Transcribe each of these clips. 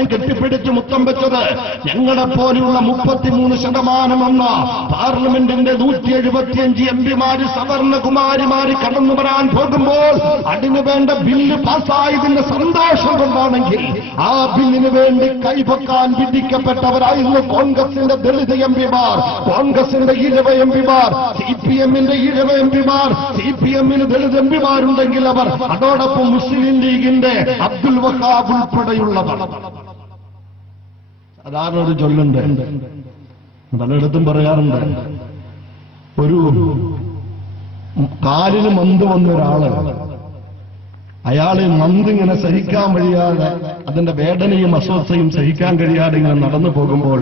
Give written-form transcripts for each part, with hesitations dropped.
വർഷം കെട്ടിപ്പിടിച്ച് മുത്തം വെച്ചത് ഞങ്ങളെ പോലെയുള്ള 33% എന്ന പാർലമെന്റിന്റെ 175 എംപിമാര് സവർണകുമാരിമാര് കടന്നു വരാൻ പോകുമ്പോൾ അതിനു വേണ്ട ബില്ല് പാസ്സായതിന്റെ സന്തോഷം കൊണ്ടാണെങ്കിൽ ആ ബില്ലിന് വേണ്ടി കൈപൊക്കാൻ വിധിക്കപ്പെട്ടവരായിരുന്നു കോൺഗ്രസിന്റെ ദളിത് എംപിമാർ, കോൺഗ്രസിന്റെ ഈഴവ എംപിമാർ, സിപിഎമ്മിന്റെ ഈഴവ എംപിമാർ, സിപിഎമ്മിന് ദളിത് എംപിമാരുണ്ടെങ്കിൽ അവർ അതോടൊപ്പം മുസ്ലിം ലീഗിന്റെ അബ്ദുൽ വഹാബ് ഉൾപ്പെടെയുള്ളവർ. സാധാരണ ഒരു ചൊല്ലുണ്ട്, പലയിടത്തും പറയാറുണ്ട്, ഒരു കാലിന് മന്ത് വന്ന ഒരാള് അയാളെ മന്തിങ്ങനെ സഹിക്കാൻ കഴിയാതെ, അതിന്റെ വേദനയും അസ്വസ്ഥയും സഹിക്കാൻ കഴിയാതെ ഇങ്ങനെ നടന്നു പോകുമ്പോൾ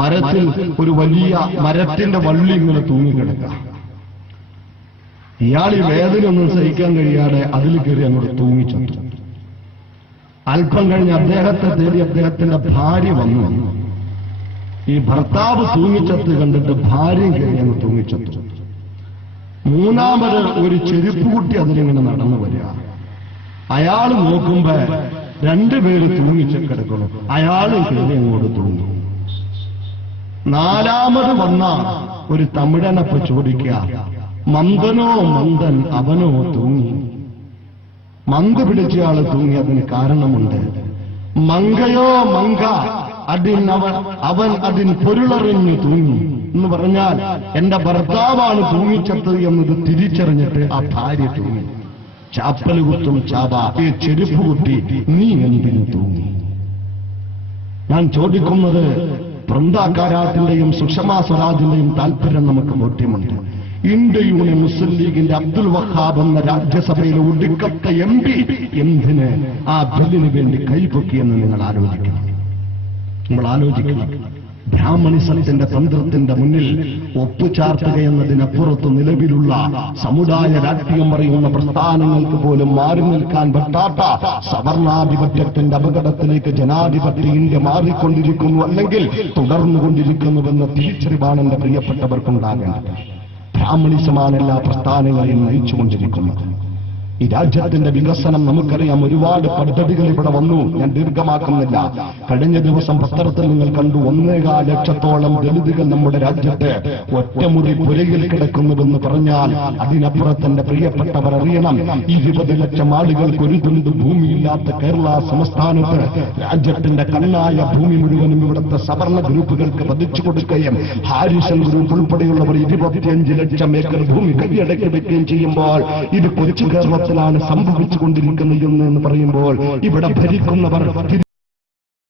മരത്തിൽ ഒരു വലിയ മരത്തിന്റെ വള്ളി ഇങ്ങനെ തൂങ്ങിക്കിടക്കുക. ഇയാൾ ഈ വേദനയൊന്നും സഹിക്കാൻ കഴിയാതെ അതിൽ കയറി അങ്ങോട്ട് തൂങ്ങിച്ചത്തു. അല്പം കഴിഞ്ഞ് അദ്ദേഹത്തെ തേടി അദ്ദേഹത്തിന്റെ ഭാര്യ വന്നു. ഈ ഭർത്താവ് തൂങ്ങിച്ചത്ത് കണ്ടിട്ട് ഭാര്യയും കയറി അങ്ങ് തൂങ്ങിച്ചത്തു. മൂന്നാമത് ഒരു ചെരുപ്പുകുട്ടി അതിലിങ്ങനെ നടന്നു വരിക. അയാൾ നോക്കുമ്പോ രണ്ടുപേര് തൂങ്ങിക്കിടക്കുന്നു. അയാളും കയറി അങ്ങോട്ട് തൂങ്ങി. നാലാമത് വന്ന ഒരു തമിഴനപ്പ ചോദിക്കുക, മന്ദനോ മന്ദൻ അവനോ തൂങ്ങി. മന്ത് പിടിച്ചയാള് തൂങ്ങി. അതിന് കാരണമുണ്ട്. മങ്കയോ മങ്ക അവൻ അതിന് പൊരുളറിഞ്ഞു തൂങ്ങി എന്ന് പറഞ്ഞാൽ എന്റെ ഭർത്താവാണ് തൂങ്ങിച്ചത് എന്നത് തിരിച്ചറിഞ്ഞിട്ട് ആ ഭാര്യ തൂങ്ങി. ചാപ്പല് കുത്തും ചാപ, ഈ ചെരുപ്പ് കുട്ടി നീ എന്തിനു തൂങ്ങി? ഞാൻ ചോദിക്കുന്നത് വൃന്ദാകാരാത്തിന്റെയും സുഷമാ സ്വരാജിന്റെയും താല്പര്യം നമുക്ക് ബോധ്യമുണ്ട്. ഇന്ത്യ യൂണിയൻ മുസ്ലിം ലീഗിന്റെ അബ്ദുൽ വഹാബ് എന്ന രാജ്യസഭയിലെ ഒടുക്കത്തെ എംപി എന്തിന് ആ ബില്ലിന് വേണ്ടി കൈപൊക്കിയെന്ന് നിങ്ങൾ ആലോചിക്കണം. നമ്മൾ ആലോചിക്കണം. ബ്രാഹ്മണിസത്തിന്റെ തന്ത്രത്തിന്റെ മുന്നിൽ ഒപ്പുചാർത്തുകയെന്നതിനപ്പുറത്ത് നിലവിലുള്ള സമുദായ രാഷ്ട്രീയം പറയുന്ന പ്രസ്ഥാനങ്ങൾക്ക് പോലും മാറി നിൽക്കാൻ പറ്റാത്ത സവർണാധിപത്യത്തിന്റെ അപകടത്തിലേക്ക് ജനാധിപത്യ ഇന്ത്യ മാറിക്കൊണ്ടിരിക്കുന്നു, അല്ലെങ്കിൽ തുടർന്നുകൊണ്ടിരിക്കുന്നുവെന്ന തിരിച്ചറിവാണ് എന്റെ പ്രിയപ്പെട്ടവർക്കുണ്ടാകേണ്ടത്. ബ്രാഹ്മണിസമാണ് എല്ലാ പ്രസ്ഥാനങ്ങളെയും നയിച്ചുകൊണ്ടിരിക്കുന്നത്. ഈ രാജ്യത്തിന്റെ വികസനം നമുക്കറിയാം. ഒരുപാട് പദ്ധതികൾ ഇവിടെ വന്നു. ഞാൻ ദീർഘമാക്കുന്നില്ല. കഴിഞ്ഞ ദിവസം പത്രത്തിൽ നിങ്ങൾ കണ്ടു, 1.25 ലക്ഷത്തോളം ദളിതുകൾ നമ്മുടെ രാജ്യത്ത് ഒറ്റമുറി പുരയിൽ കിടക്കുന്നുവെന്ന് പറഞ്ഞാൽ അതിനപ്പുറത്തിന്റെ പ്രിയപ്പെട്ടവർ അറിയണം, 20 ലക്ഷം ആളുകൾക്ക് ഒരു തുണ്ട് ഭൂമിയില്ലാത്ത കേരള സംസ്ഥാനത്ത് രാജ്യത്തിന്റെ കണ്ണായ ഭൂമി മുഴുവനും ഇവിടുത്തെ സവർണ ഗ്രൂപ്പുകൾക്ക് പതിച്ചു കൊടുക്കുകയും ഹാരിസൺ ഗ്രൂപ്പ് ഉൾപ്പെടെയുള്ളവർ 25 ലക്ഷം ഏക്കർ ഭൂമി കൈയടക്കി വയ്ക്കുകയും ചെയ്യുമ്പോൾ ഇത് കൊച്ചു കേരളത്തിൽ സംഭവിച്ചുകൊണ്ടിരിക്കുന്നത് എന്ന് പറയുമ്പോൾ ഇവിടെ ഭരിക്കുന്നവർ